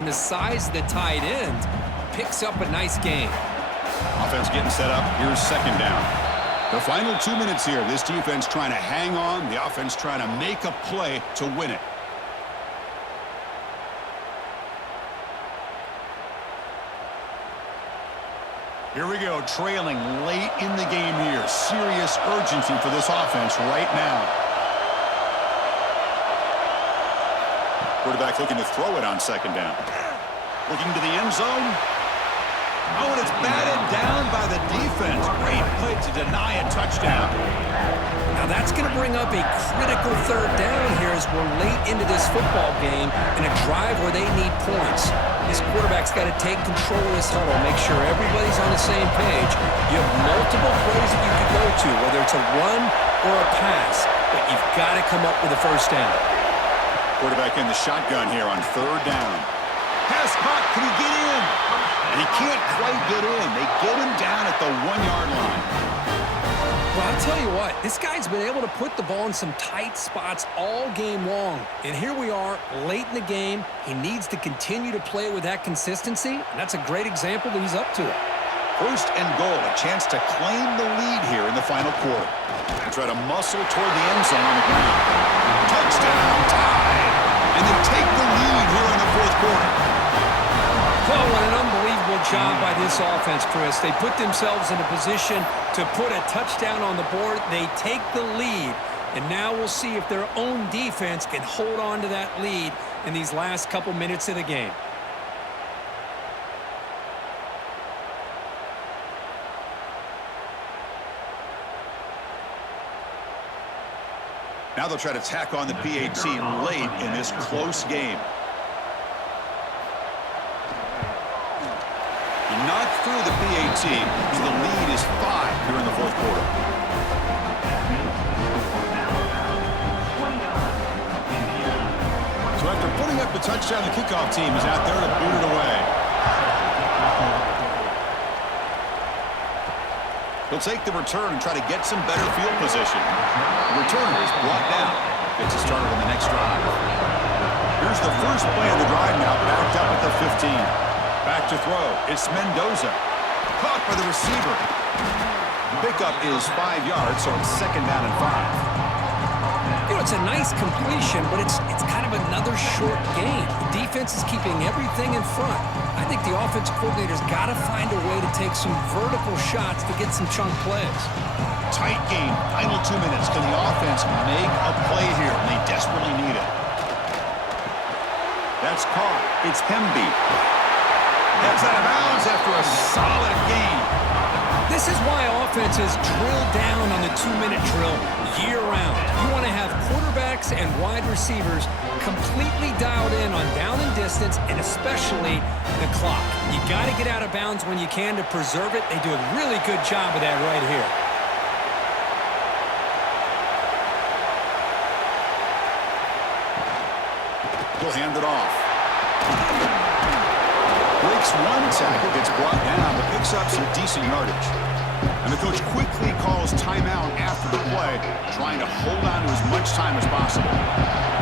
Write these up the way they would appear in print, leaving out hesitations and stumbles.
The size of the tight end picks up a nice gain. Offense getting set up. Here's second down. The final 2 minutes here. This defense trying to hang on. The offense trying to make a play to win it. Here we go, trailing late in the game here. Serious urgency for this offense right now. Quarterback looking to throw it on second down. Looking to the end zone. Oh, and it's batted down by the defense. Great play to deny a touchdown. Now that's going to bring up a critical third down here as we're late into this football game in a drive where they need points. This quarterback's got to take control of this huddle, make sure everybody's on the same page. You have multiple plays that you could go to, whether it's a run or a pass, but you've got to come up with a first down. Quarterback in the shotgun here on third down. Pass caught. Can he get in? And he can't quite get in. They get him down at the 1-yard line. Well, I'll tell you what, this guy's been able to put the ball in some tight spots all game long. And here we are, late in the game. He needs to continue to play with that consistency, and that's a great example that he's up to it. First and goal, a chance to claim the lead here in the final quarter. They try to muscle toward the end zone on the ground. Touchdown, tied. And they take the lead here in the fourth quarter. Well, what an unbelievable job by this offense, Chris. They put themselves in a position to put a touchdown on the board. They take the lead, and now we'll see if their own defense can hold on to that lead in these last couple minutes of the game. Now they'll try to tack on the PAT late in this close game. He knocked through the PAT, so the lead is 5 here in the fourth quarter. So after putting up the touchdown, the kickoff team is out there to boot it away. He'll take the return and try to get some better field position. The returner is brought down. Gets us started on the next drive. Here's the first play of the drive now, backed up at the 15. Back to throw. It's Mendoza. Caught by the receiver. Pickup is 5 yards, so it's second down and 5. You know, it's a nice completion, but it's kind of another short game. The defense is keeping everything in front. I think the offensive coordinator's got to find a way to take some vertical shots to get some chunk plays. Tight game. Final 2 minutes. Can the offense make a play here? And they desperately need it. That's caught. It's Hemby. That's out of bounds after a solid game. This is why offenses drill down on the 2-minute drill year-round. You want to have quarterbacks and wide receivers completely dialed in on down and distance, and especially the clock. You got to get out of bounds when you can to preserve it. They do a really good job of that right here. He'll hand it off. Breaks one tackle, gets brought down, but picks up some decent yardage. And the coach quickly calls timeout after the play, trying to hold on to as much time as possible.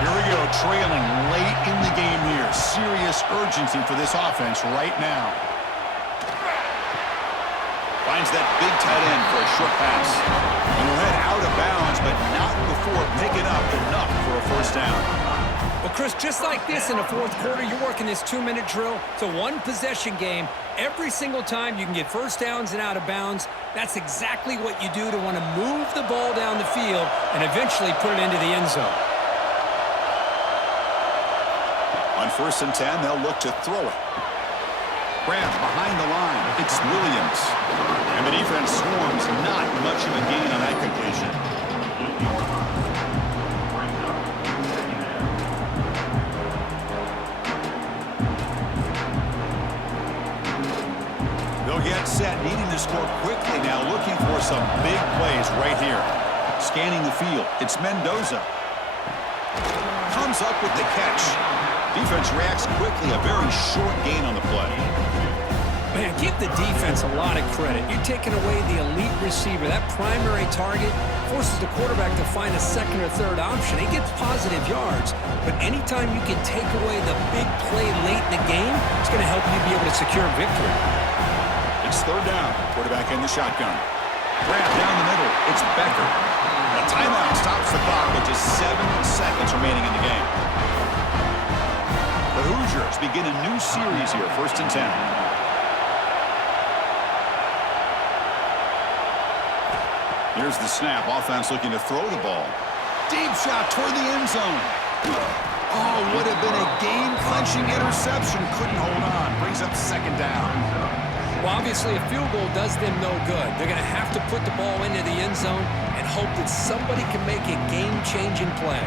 Here we go, trailing late in the game here. Serious urgency for this offense right now. Finds that big tight end for a short pass. And he'll head out of bounds, but not before picking up enough for a first down. Well, Chris, just like this in the fourth quarter, you're working this 2-minute drill. It's a one-possession game. Every single time you can get first downs and out of bounds, that's exactly what you do to want to move the ball down the field and eventually put it into the end zone. On 1st and 10, they'll look to throw it. Grant behind the line. It's Williams. And the defense swarms. Not much of a gain on that completion. They'll get set, needing to score quickly now, looking for some big plays right here. Scanning the field. It's Mendoza. Comes up with the catch. Defense reacts quickly. A very short gain on the play. Man, give the defense a lot of credit. You're taking away the elite receiver. That primary target forces the quarterback to find a second or third option. He gets positive yards, but anytime you can take away the big play late in the game, it's going to help you be able to secure victory. It's third down. Quarterback in the shotgun. Grab down the middle. It's Becker. A timeout stops the clock with just 7 seconds remaining in the game. The Hoosiers begin a new series here, 1st and 10. Here's the snap. Offense looking to throw the ball. Deep shot toward the end zone. Oh, would have been a game-clinching interception. Couldn't hold on. Brings up 2nd down. Well, obviously, a field goal does them no good. They're going to have to put the ball into the end zone and hope that somebody can make a game-changing play.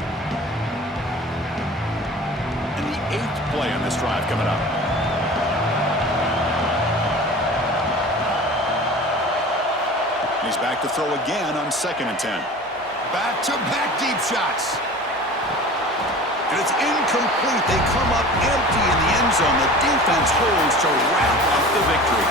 And the 8th play on this drive coming up. He's back to throw again on 2nd and 10. Back-to-back deep shots. And it's incomplete. They come up empty in the end zone. The defense holds to wrap up the victory.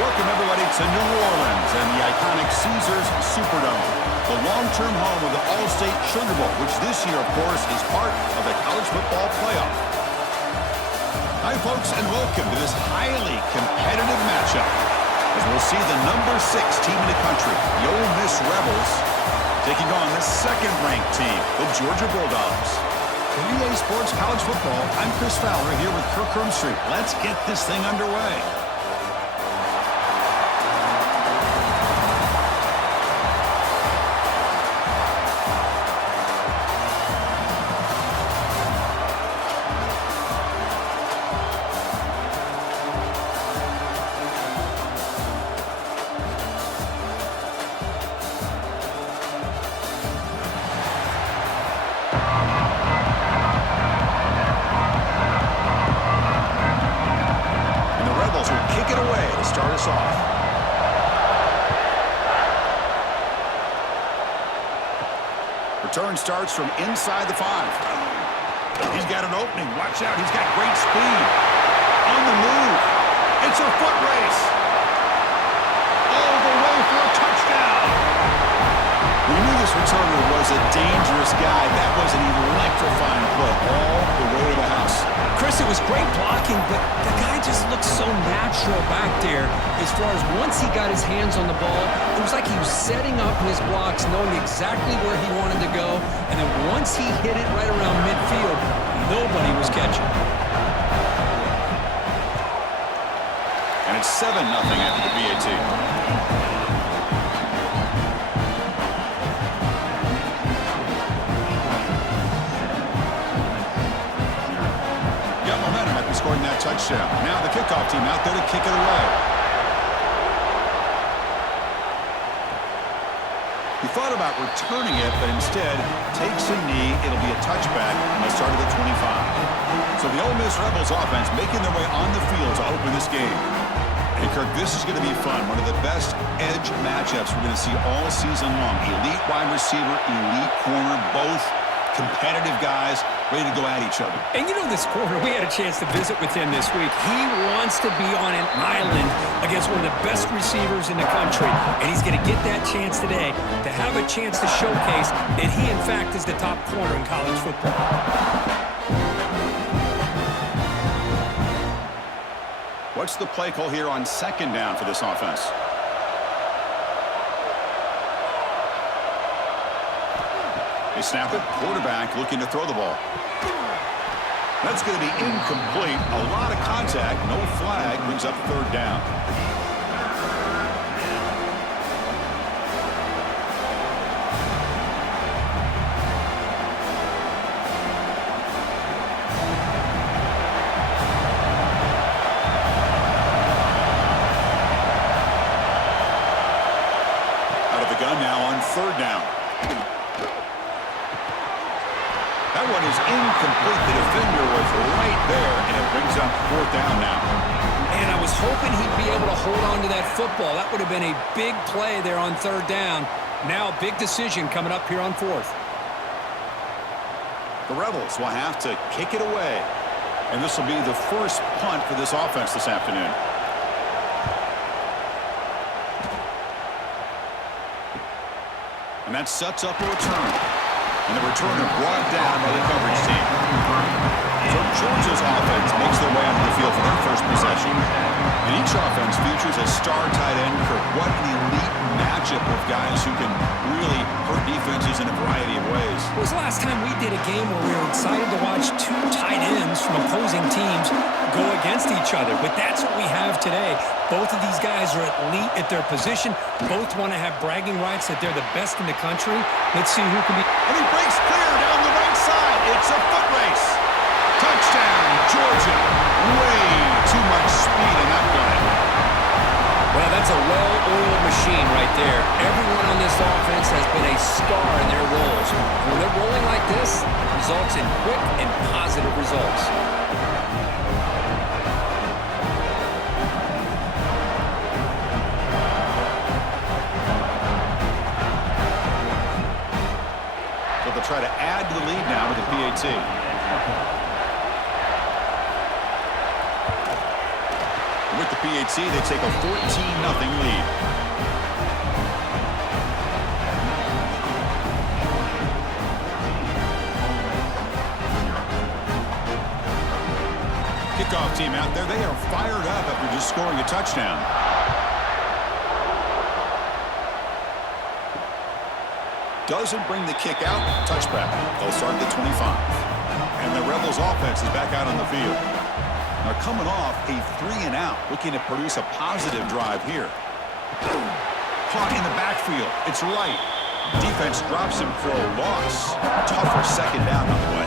Welcome, everybody, to New Orleans and the iconic Caesars Superdome, the long-term home of the All-State Sugar Bowl, which this year, of course, is part of the college football playoff. Hi, folks, and welcome to this highly competitive matchup, as we'll see the number 6 team in the country, the Ole Miss Rebels, taking on the second-ranked team, the Georgia Bulldogs. For EA Sports College Football, I'm Chris Fowler here with Kirk Hermstreet. Let's get this thing underway. Return starts from inside the 5. He's got an opening. Watch out. He's got great speed. On the move. It's a foot race. All the way for a touchdown. We knew this returner was a dangerous guy. That was an electrifying play all the way to the house. Chris, it was great blocking, but the guy just looked so natural back there. As far as once he got his hands on the ball, it was like he was setting up his blocks, knowing exactly where he wanted to go. And then once he hit it right around midfield, nobody was catching. And it's 7-0 after the PAT. Scoring that touchdown. Now the kickoff team out there to kick it away. He thought about returning it, but instead takes a knee. It'll be a touchback, and they'll start at the 25. So the Ole Miss Rebels offense making their way on the field to open this game. And Kirk, this is going to be fun. One of the best edge matchups we're going to see all season long. Elite wide receiver, elite corner, both competitive guys ready to go at each other. And you know this corner, we had a chance to visit with him this week. He wants to be on an island against one of the best receivers in the country. And he's going to get that chance today to have a chance to showcase that he, in fact, is the top corner in college football. What's the play call here on second down for this offense? They snap it. Quarterback looking to throw the ball. That's going to be incomplete. A lot of contact. No flag. Brings up third down. Out of the gun now on third down. That one is incomplete. The defender was right there, and it brings up fourth down now. And I was hoping he'd be able to hold on to that football. That would have been a big play there on third down. Now, big decision coming up here on fourth. The Rebels will have to kick it away. And this will be the first punt for this offense this afternoon. And that sets up a return. And the returner brought down by the coverage team. So Georgia's offense makes their way onto the field for their first possession. And each offense features a star tight end. Kirk, what an elite matchup of guys who can really hurt defenses in a variety of ways. It was the last time we did a game where we were excited to watch two tight ends from opposing teams go against each other. But that's what we have today. Both of these guys are elite at their position. Both want to have bragging rights that they're the best in the country. Let's see who can be. And he breaks clear down the right side. It's a foot race. Touchdown, Georgia. Way too much speed in that play. Well, that's a well-oiled machine right there. Everyone on this offense has been a star in their roles. When they're rolling like this, it results in quick and positive results. They'll try to add to the lead now with the PAT. With the PAT, they take a 14-0 lead. Kickoff team out there, they are fired up after just scoring a touchdown. Doesn't bring the kick out. Touchback. They'll start at the 25. And the Rebels offense is back out on the field. They're coming off a 3-and-out, looking to produce a positive drive here. Caught in the backfield. It's light. Defense drops him for a loss. Tougher second down on the way.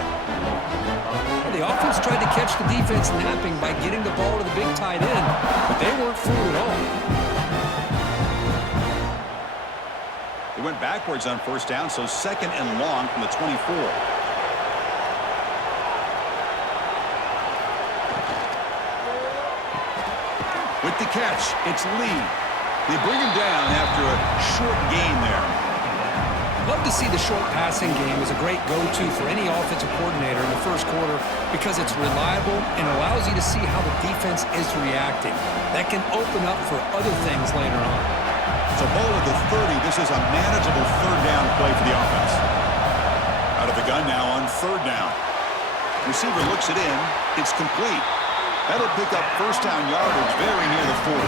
The offense tried to catch the defense napping by getting the ball to the big tight end, but they weren't fooled at all. They went backwards on first down, so second and long from the 24. With the catch, it's Lee. They bring him down after a short gain there. Love to see the short passing game as a great go-to for any offensive coordinator in the first quarter because it's reliable and allows you to see how the defense is reacting. That can open up for other things later on. So ball at the 30. This is a manageable third down play for the offense. Out of the gun now on third down. Receiver looks it in. It's complete. That'll pick up first down yardage very near the 40.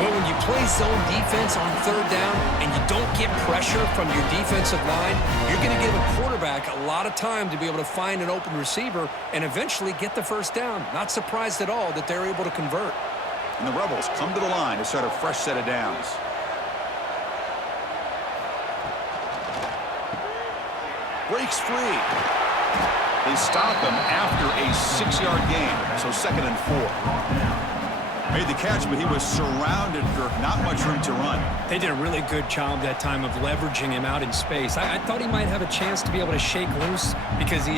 Well, when you play zone defense on third down and you don't get pressure from your defensive line, you're going to give a quarterback a lot of time to be able to find an open receiver and eventually get the first down. Not surprised at all that they're able to convert. And the Rebels come to the line to start a fresh set of downs. Breaks free. They stop him after a 6-yard gain, so second and 4. Made the catch, but he was surrounded for not much room to run. They did a really good job that time of leveraging him out in space. I thought he might have a chance to be able to shake loose because he